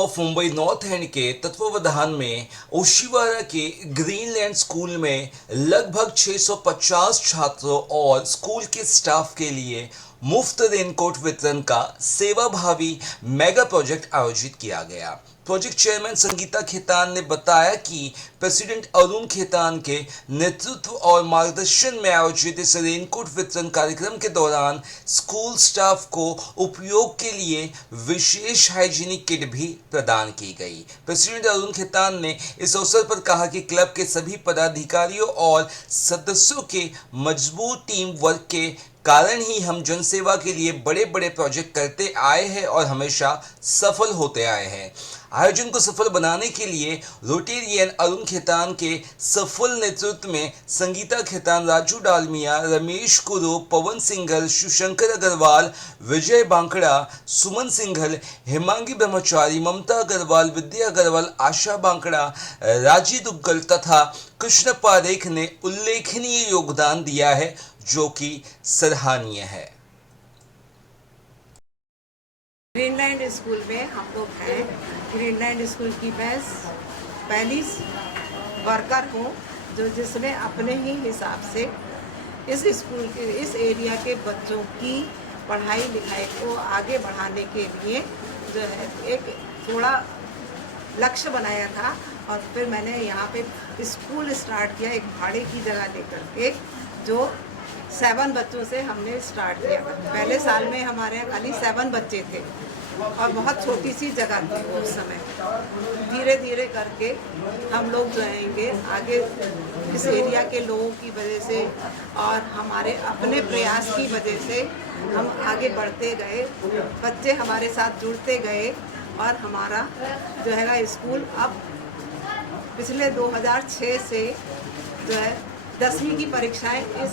Of Mumbai north and के तत्वावधान में ओशिवारा के ग्रीनलैंड स्कूल में लगभग 650 छात्रों और स्कूल के स्टाफ के लिए मुफ्त रेनकोट वितरण का सेवाभावी मेगा प्रोजेक्ट आयोजित किया गया। प्रोजेक्ट चेयरमैन संगीता खेतान ने बताया कि प्रेसिडेंट अरुण खेतान के नेतृत्व और मार्गदर्शन में आयोजित इस रेनकोट वितरण कार्यक्रम के दौरान स्कूल स्टाफ को उपयोग के लिए विशेष हाइजीनिक किट भी प्रदान की गई। प्रेसिडेंट अरुण खेतान ने इस अवसर पर कहा कि क्लब के सभी पदाधिकारियों और सदस्यों के मजबूत टीम वर्क के कारण ही हम जनसेवा के लिए बड़े बड़े प्रोजेक्ट करते आए हैं और हमेशा सफल होते आए हैं। आयोजन को सफल बनाने के लिए रोटेरियन अरुण खेतान के सफल नेतृत्व में संगीता खेतान, राजू डालमिया, रमेश कुरो, पवन सिंघल, शिवशंकर अग्रवाल, विजय बांकड़ा, सुमन सिंघल, हेमांगी ब्रह्मचारी, ममता अग्रवाल, विद्या अग्रवाल, आशा बांकड़ा, राजी दुग्गल तथा कृष्ण पारेख ने उल्लेखनीय योगदान दिया है, जो कि सराहनीय है। ग्रीनलैंड स्कूल में हम लोग हैं। ग्रीनलैंड स्कूल की मैं पहली वर्कर हूँ जो जिसने अपने ही हिसाब से इस स्कूल के इस एरिया के बच्चों की पढ़ाई लिखाई को आगे बढ़ाने के लिए जो है एक थोड़ा लक्ष्य बनाया था और फिर मैंने यहाँ पे स्कूल स्टार्ट किया एक भाड़े की जगह लेकर के, जो 7 बच्चों से हमने स्टार्ट किया। पहले साल में हमारे यहाँ खाली 7 बच्चे थे और बहुत छोटी सी जगह थी उस समय। धीरे धीरे करके हम लोग जो आएंगे आगे इस एरिया के लोगों की वजह से और हमारे अपने प्रयास की वजह से हम आगे बढ़ते गए, बच्चे हमारे साथ जुड़ते गए और हमारा जो है स्कूल अब पिछले 2006 से जो है 10वीं की परीक्षाएं इस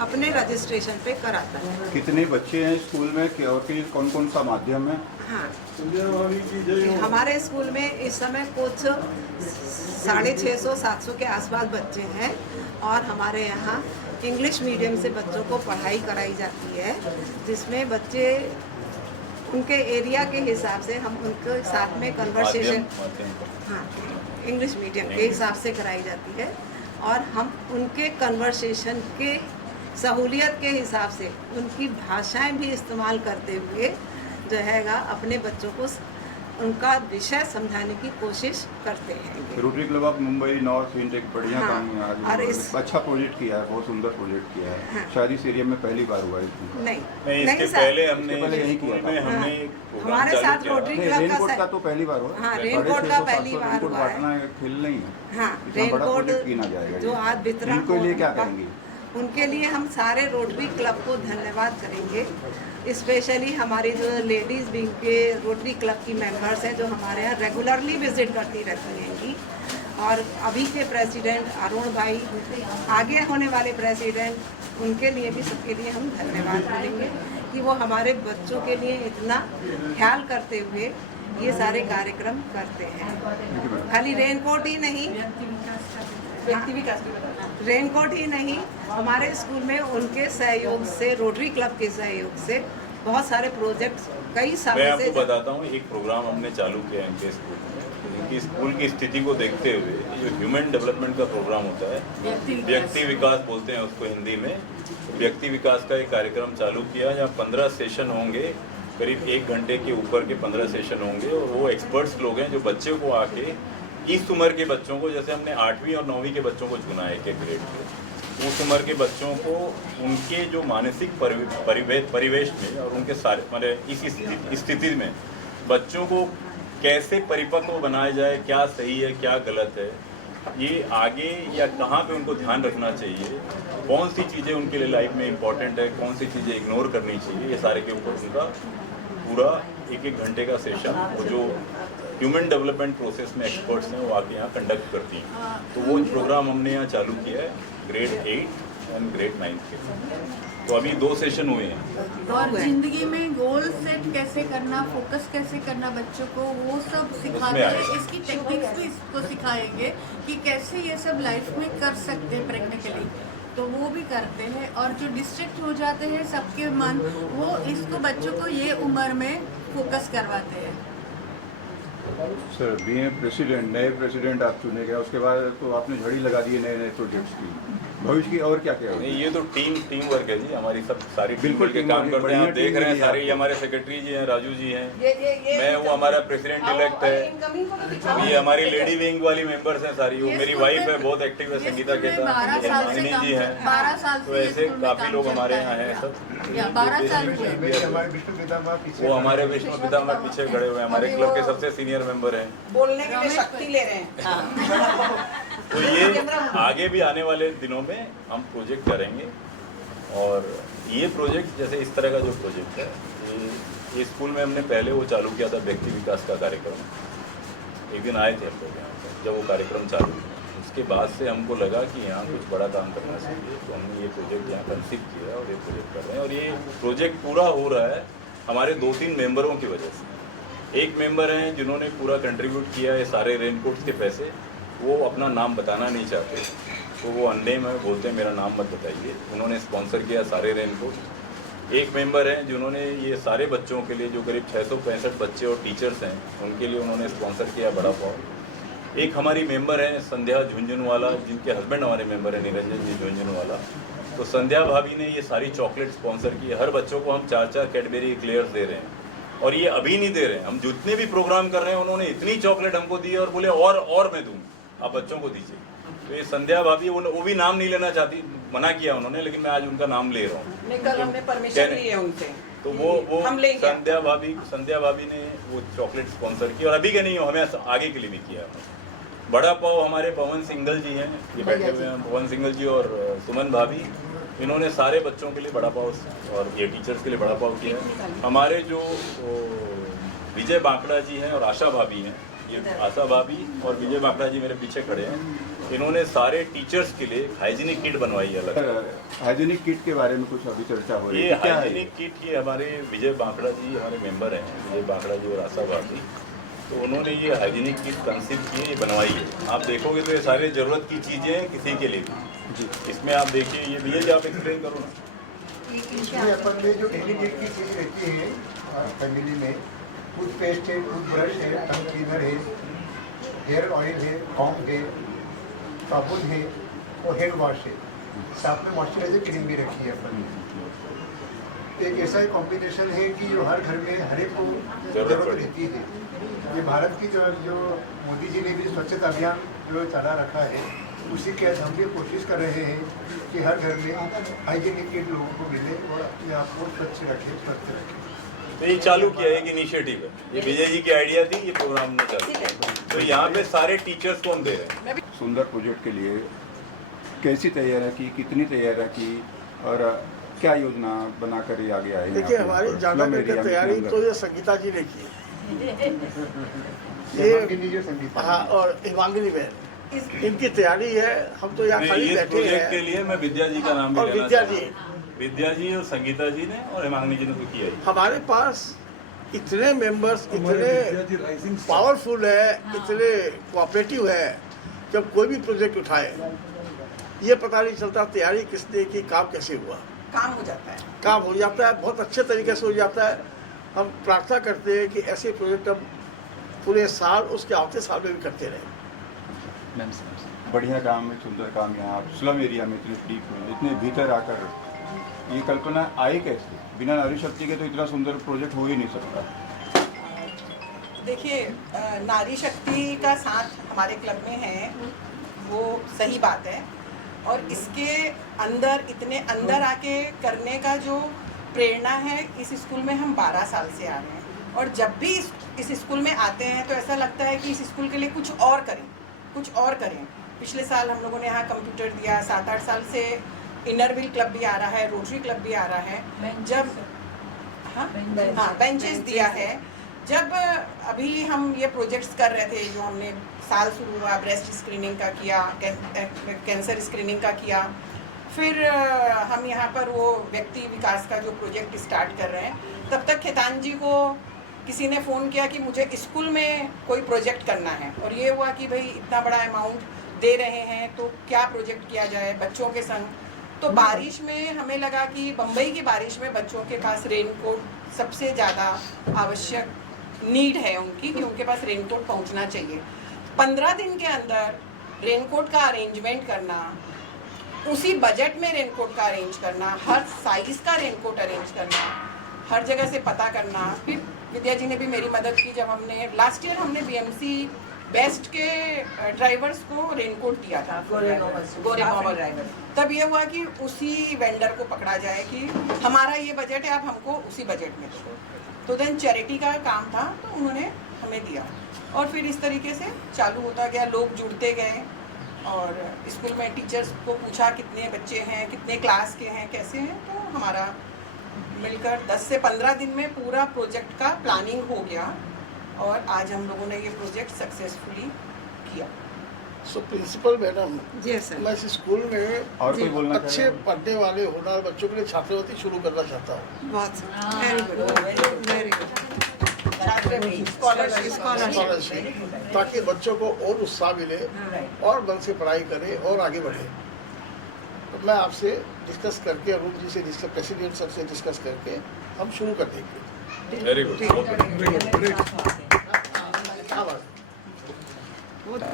अपने रजिस्ट्रेशन पे कराता है। कितने बच्चे हैं स्कूल में और कौन कौन सा माध्यम है? हाँ, हमारे स्कूल में इस समय कुछ 650-700 के आसपास बच्चे हैं और हमारे यहाँ इंग्लिश मीडियम से बच्चों को पढ़ाई कराई जाती है, जिसमें बच्चे उनके एरिया के हिसाब से हम उनके साथ में कन्वर्सेशन, हाँ, इंग्लिश मीडियम के हिसाब से कराई जाती है और हम उनके कन्वर्सेशन के सहूलियत के हिसाब से उनकी भाषाएं भी इस्तेमाल करते हुए जो हैगा अपने बच्चों को उनका विषय समझाने की कोशिश करते हैं। Rotary club of Mumbai north and एक बढ़िया हाँ, काम और अच्छा प्रोजेक्ट किया है, बहुत सुंदर प्रोजेक्ट किया है। हाँ, शायद इस एरिया में पहली बार हुआ है। नहीं इसके पहले हमने यही किया था। हमने हमारे साथ रोटरी क्लब रेनकोट का तो पहली बार हुआ। हाँ, रेनकोट का पहली बार हुआ है। खेल नहीं है। हाँ, रेनकोट जो आज वितरण उनके लिए क्या करेंगे? उनके लिए हम सारे रोटरी क्लब को धन्यवाद करेंगे, स्पेशली हमारी जो लेडीज़ विंग के रोटरी क्लब की मेंबर्स हैं जो हमारे यहाँ रेगुलरली विजिट करती रहती हैं और अभी के प्रेसिडेंट अरुण भाई, आगे होने वाले प्रेसिडेंट, उनके लिए भी सबके लिए हम धन्यवाद करेंगे कि वो हमारे बच्चों के लिए इतना ख्याल करते हुए ये सारे कार्यक्रम करते हैं। खाली रेनकोट ही नहीं, व्यक्ति विकास रेनकोट ही नहीं, हमारे स्कूल में उनके सहयोग से, रोटरी क्लब के सहयोग से बहुत सारे प्रोजेक्ट्स कई सालों से। मैं आपको बताता हूँ, एक प्रोग्राम हमने चालू किया इनके स्कूल में। इनकी स्कूल की स्थिति को देखते हुए जो ह्यूमन डेवलपमेंट का प्रोग्राम होता है, व्यक्ति विकास बोलते हैं उसको हिंदी में, व्यक्ति विकास का एक कार्यक्रम चालू किया जहाँ 15 सेशन होंगे, करीब 1 घंटे के ऊपर के 15 सेशन होंगे और वो एक्सपर्ट्स लोग हैं जो बच्चे को आके इस उम्र के बच्चों को, जैसे हमने 8वीं और 9वीं के बच्चों को चुना है एक ग्रेड के, उस उम्र के बच्चों को उनके जो मानसिक परिवेश में और उनके सारे मतलब इस स्थिति में बच्चों को कैसे परिपक्व बनाया जाए, क्या सही है क्या गलत है, ये आगे या कहाँ पे उनको ध्यान रखना चाहिए, कौन सी चीज़ें उनके लिए लाइफ में इम्पॉर्टेंट है, कौन सी चीज़ें इग्नोर करनी चाहिए, ये सारे के ऊपर उनका पूरा 1-1 घंटे का सेशन वो जो ह्यूमन डेवलपमेंट प्रोसेस में एक्सपर्ट्स हैं वो आके यहाँ कंडक्ट करती हैं। तो वो प्रोग्राम हमने यहाँ चालू किया है ग्रेड 8 और ग्रेड 9 के। तो अभी 2 सेशन हुए हैं। और जिंदगी में गोल सेट कैसे करना, फोकस कैसे करना बच्चों को, वो सब सिखाते हैं। इसकी टेक्निक्स भी इसको सिखाएंगे कि कैसे ये सब लाइफ में कर सकते हैं प्रैक्टिकली, तो वो भी करते हैं। और जो डिस्ट्रैक्ट हो जाते हैं सबके मन, वो इसको बच्चों को ये उम्र में फोकस करवाते हैं। सर बीए प्रेसिडेंट, नए प्रेसिडेंट आप चुने गए, उसके बाद तो आपने झड़ी लगा दी है नए नए प्रोजेक्ट्स की। भविष्य की और क्या क्या होगी? नहीं, ये तो टीम वर्क है जी, हमारी सब सारी टीम बिल्कुल मिलकर team काम work, करते हैं। आप बढ़िया देख team रहे हैं मिली सारे, आपको। ये हमारे सेक्रेटरी जी हैं, राजू जी हैं, ये मैं वो हमारा प्रेसिडेंट इलेक्ट है, ये हमारी लेडी विंग वाली मेंबर्स हैं सारी, वो ये मेरी स्कूल वाइफ में- है, बहुत एक्टिव है, ये संगीता स्कूल में केता, 12 साल से मानिनी काम जी हैं, 12 साल तो से ये ऐसे स्कूल में काफी काम लोग हमारे चलता यहाँ है। हैं सब। या 12 साल हुए। हमारे विष्णु पितामह पीछे वो हमारे विष्णु पितामह पीछे खड़े हुए हैं, हमारे क्लब के सबसे सीनियर मेंबर हैं। बोलने के लिए शक्ति ले रहे हैं। तो ये आगे भी आने वाले दिनों में हम प्रोजेक्ट करेंगे, और ये प्रोजेक्ट जैसे इस तरह का जो प्रोजेक्ट है, ये स्कूल में हमने पहले वो चालू किया था व्यक्ति विकास का कार्यक्रम। एक दिन आए थे हम लोग यहाँ पर जब वो कार्यक्रम चालू हुआ, उसके बाद से हमको लगा कि यहाँ कुछ बड़ा काम करना चाहिए, तो हमने ये प्रोजेक्ट यहाँ कंसीव किया और ये प्रोजेक्ट कर रहे हैं। और ये प्रोजेक्ट पूरा हो रहा है हमारे 2-3 मेंबरों की वजह से। एक मेंबर हैं जिन्होंने पूरा कंट्रीब्यूट किया है सारे रेनकोट्स के पैसे, वो अपना नाम बताना नहीं चाहते, तो वो अननेम है, बोलते हैं मेरा नाम मत बताइए। उन्होंने स्पॉन्सर किया सारे रेनकोट। एक मेंबर हैं जिन्होंने ये सारे बच्चों के लिए, जो करीब 665 बच्चे और टीचर्स हैं, उनके लिए उन्होंने स्पॉन्सर किया बड़ा पाव। एक हमारी मेंबर है संध्या झुंझुनवाला, जिनके हस्बैंड हमारे मेंबर है निरंजन जी झुंझुनवाला। तो संध्या भाभी ने ये सारी चॉकलेट स्पॉन्सर की। हर बच्चों को हम 4-4 कैडबेरी इक्लेयर्स दे रहे हैं, और ये अभी नहीं दे रहे हैं, हम जितने भी प्रोग्राम कर रहे हैं उन्होंने इतनी चॉकलेट हमको दी है और बोले और मैं दूँ, आप बच्चों को दीजिए। तो ये संध्या भाभी, वो भी नाम नहीं लेना चाहती, मना किया उन्होंने, लेकिन मैं आज उनका नाम ले रहा हूँ। कल हमने परमिशन ली है उनसे, तो वो हम लेंगे। संध्या भाभी ने वो चॉकलेट स्पॉन्सर की, और अभी के नहीं हो, हमें आगे के लिए भी किया। बड़ा पाव हमारे पवन सिंघल जी हैं, ये बैठे हुए हैं, पवन सिंघल जी और सुमन भाभी, इन्होंने सारे बच्चों के लिए बड़ा पाव और ये टीचर्स के लिए बड़ा पाव किया है। हमारे जो विजय बांकड़ा जी हैं और आशा भाभी हैं, ये आशा भाभी और विजय बांकड़ा जी मेरे पीछे खड़े हैं, इन्होंने सारे टीचर्स के लिए हाइजीनिक किट बनवाई है अलग। हाइजीनिक किट के बारे में कुछ अभी चर्चा हो रही ये है, क्या है? हाइजीनिक किट ये हमारे विजय बांकड़ा जी हमारे मेंबर हैं, विजय बांकड़ा जी और आशा भाभी, तो उन्होंने ये हाइजीनिक किट कंसीव की है, ये बनवाई है। आप देखोगे तो ये सारे ज़रूरत की चीज़ें हैं किसी के लिए भी। इसमें आप देखिए, ये भैया जी आप एक्सप्लेन करो ना। इसमें अपन में जो डेली नीड की चीज़ रहती है फैमिली में, टूथपेस्ट है, टूथब्रश है, टंग क्लीनर है, हेयर ऑयल है, कॉम्ब है, साबुन है और हेयर वॉश है। साथ में मॉइस्चराइजर क्रीम भी रखी है अपन ने। एक ऐसा ही कॉम्बिनेशन है कि जो हर घर में हर एक को जरूरत रहती है। ये भारत की जो मोदी जी ने भी स्वच्छता अभियान जो चला रखा है, उसी के हम भी कोशिश कर रहे हैं कि हर घर में हाइजीनिक किट लोगों को मिले और अपने आप को स्वच्छ रखें, स्वस्थ रखें। तो ये चालू किया, एक इनिशिएटिव है, ये विजय जी की आइडिया थी, ये प्रोग्राम में चालू। तो यहाँ पे सारे टीचर्स को हम दे रहे हैं। सुंदर प्रोजेक्ट के लिए कैसी तैयारियां की, कितनी तैयारियां की और क्या योजना बनाकर ये आगे आए? देखिए, हमारी ज़्यादा करके तैयारी तो ये संगीता जी ने की ये संगीत हाँ, और हिमांगिनी बहन, इनकी तैयारी है। हम तो यहाँ खाली इस बैठे प्रोजेक्ट के हैं। लिए मैं विद्या जी का नाम भी और लेना विद्या चाहता हूँ। विद्या जी और संगीता जी ने और हिमांगिनी जी ने तो किया ही। हमारे पास इतने मेंबर्स, इतने पावरफुल है, इतने कोऑपरेटिव है, जब कोई भी प्रोजेक्ट उठाए ये पता नहीं चलता तैयारी किसने की, काम कैसे हुआ। काम हो जाता है, काम हो जाता है, बहुत अच्छे तरीके से हो जाता है। हम प्रार्थना करते हैं कि ऐसे प्रोजेक्ट हम पूरे साल, उसके आते साल में भी करते रहें। बढ़िया काम है, सुंदर काम। यहाँ आप स्लम एरिया में इतने डीप में, इतने भीतर आकर ये कल्पना आई कैसे? बिना नारी शक्ति के तो इतना सुंदर प्रोजेक्ट हो ही नहीं सकता। देखिए नारी शक्ति का साथ हमारे क्लब में है, वो सही बात है, और इसके अंदर इतने अंदर आके करने का जो प्रेरणा है, इस स्कूल में हम 12 साल से आ रहे हैं, और जब भी इस स्कूल में आते हैं तो ऐसा लगता है कि इस स्कूल के लिए कुछ और करें। पिछले साल हम लोगों ने यहाँ कंप्यूटर दिया, 7-8 साल से इनर व्हील क्लब भी आ रहा है, रोटरी क्लब भी आ रहा है, जब बेंचेस दिया है। जब अभी हम ये प्रोजेक्ट्स कर रहे थे, जो हमने साल शुरू हुआ, ब्रेस्ट स्क्रीनिंग का किया, कैंसर स्क्रीनिंग का किया, फिर हम यहाँ पर वो व्यक्ति विकास का जो प्रोजेक्ट स्टार्ट कर रहे हैं, तब तक खेतान जी को किसी ने फ़ोन किया कि मुझे स्कूल में कोई प्रोजेक्ट करना है, और ये हुआ कि भाई इतना बड़ा अमाउंट दे रहे हैं तो क्या प्रोजेक्ट किया जाए बच्चों के संग। तो बारिश में हमें लगा कि बम्बई की बारिश में बच्चों के पास रेनकोट सबसे ज़्यादा आवश्यक नीड है उनकी कि उनके पास रेनकोट पहुंचना चाहिए। 15 दिन के अंदर रेनकोट का अरेंजमेंट करना, उसी बजट में रेनकोट का अरेंज करना, हर साइज का रेनकोट अरेंज करना, हर जगह से पता करना। फिर विद्या जी ने भी मेरी मदद की जब हमने लास्ट ईयर हमने बीएमसी बेस्ट के ड्राइवर्स को रेनकोट दिया था, गोरेगांव ड्राइवर। तब ये हुआ कि उसी वेंडर को पकड़ा जाए कि हमारा ये बजट है, आप हमको उसी बजट में दो। तो देन चैरिटी का काम था तो उन्होंने हमें दिया और फिर इस तरीके से चालू होता गया, लोग जुड़ते गए और स्कूल में टीचर्स को पूछा कितने बच्चे हैं, कितने क्लास के हैं, कैसे हैं, तो हमारा मिलकर 10 से 15 दिन में पूरा प्रोजेक्ट का प्लानिंग हो गया और आज हम लोगों ने ये प्रोजेक्ट सक्सेसफुली किया। सो प्रिंसिपल मैडम, जी सर। मैं इस स्कूल में और कोई बोलना अच्छे चाहेगा? पढ़ने वाले होनहार बच्चों के लिए छात्रवृत्ति शुरू करना चाहता हूँ। बहुत very good, very good. Scholarship scholarship, ताकि बच्चों को और उत्साह मिले और मन से पढ़ाई करें और आगे बढ़े। तो मैं आपसे डिस्कस करके, अरुण जी से डिस्कस, प्रेसिडेंट सर से डिस्कस करके हम शुरू कर देंगे। Very good. हाँ, बस।